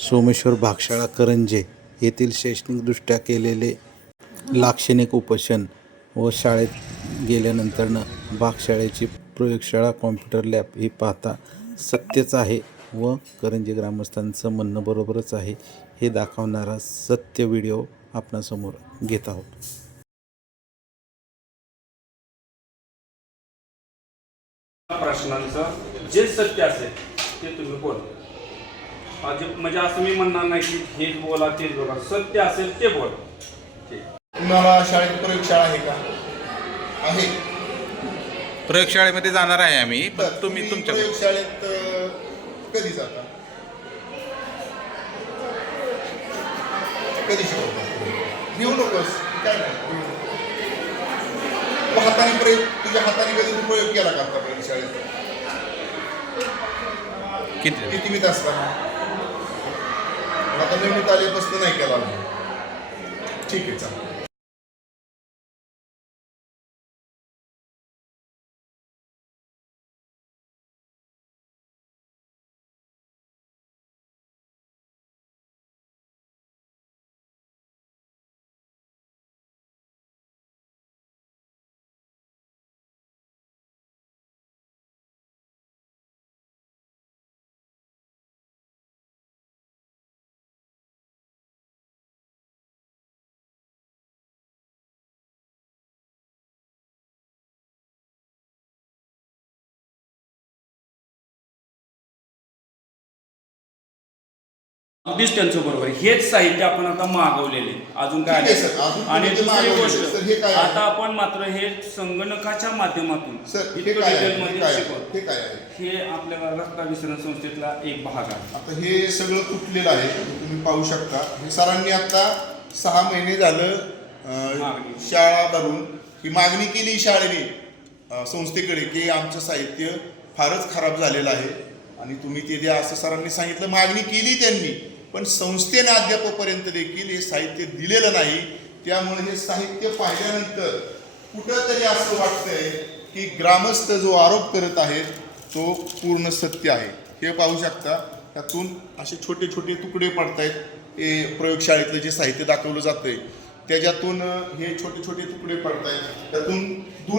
सोमेश्वर भागशाळा करंजे येथील शैक्षणिकदृष्ट्या केलेले लाक्षणिक उपोषण व शाळेत गेल्यानंतरनं भागशाळेची प्रयोगशाळा कॉम्प्युटर लॅब ही पाहता सत्यच आहे व करंजे ग्रामस्थांचं म्हणणं बरोबरच आहे. हे दाखवणारा सत्य व्हिडिओ आपणासमोर घेत आहोत. प्रश्नांचं जे सत्य असेल ते तुम्ही बोला. म्हणजे असं मी म्हणणार नाही की हेच बोला तेच बोला. सत्य असेल ते बोला. तुम्हाला शाळेत प्रयोगशाळा आहे का? आहे. प्रयोगशाळेमध्ये जाणार आहे आम्ही तर पण तुम्ही तुमच्या प्रयोगशाळेत अ, कधी जाता? कधी शिकवता? घेऊ नकोस काय नाही तू हाताने प्रयोग तुझ्या हाताने कधी तू प्रयोग केला का आता प्रयोगशाळेत किती? किती विध असताना आता नवीन आल्यापासून नाही केला ठीक आहे चालेल. अगदीच त्यांचं बरोबर आहे. हेच साहित्य आपण आता मागवलेले अजून काय ठीक आहे, सर. अजून आलं? आणि ते दुसरी मागवलेले. गोष्ट सर, हे काय आहे? आता आपण मात्र हे संगणकाच्या माध्यमातून सर हे काय आहे हे डिटेलमध्ये काय आहे शिकवतो हे काय आहे हे आपल्याला रक्ताभिसरण संस्थेतला एक भाग आहे आता हे सगळं तुटलेलं आहे हे तुम्ही पाहू शकता हे सरांनी आता सहा महिने झालं अं, मागणी. शाळा भरून ही मागणी केली शाळेने अं, संस्थेकडे की आमचं साहित्य फारच खराब झालेलं आहे आणि तुम्ही ते द्या असं सरांनी सांगितलं मागणी केली त्यांनी पण संस्थेने अध्यापापर्यंत देखील हे साहित्य दिलेलं नाही. त्यामुळे हे साहित्य पाहिल्यानंतर कुठंतरी असं वाटतंय की ग्रामस्थ जो आरोप करत आहेत तो पूर्ण सत्य आहे. हे पाहू शकता. त्यातून असे छोटे छोटे तुकडे पडतायत हे प्रयोगशाळेतलं जे साहित्य दाखवलं जातंय. त्याच्यातून हे छोटे छोटे तुकडे पडतायत. त्यातून धूळ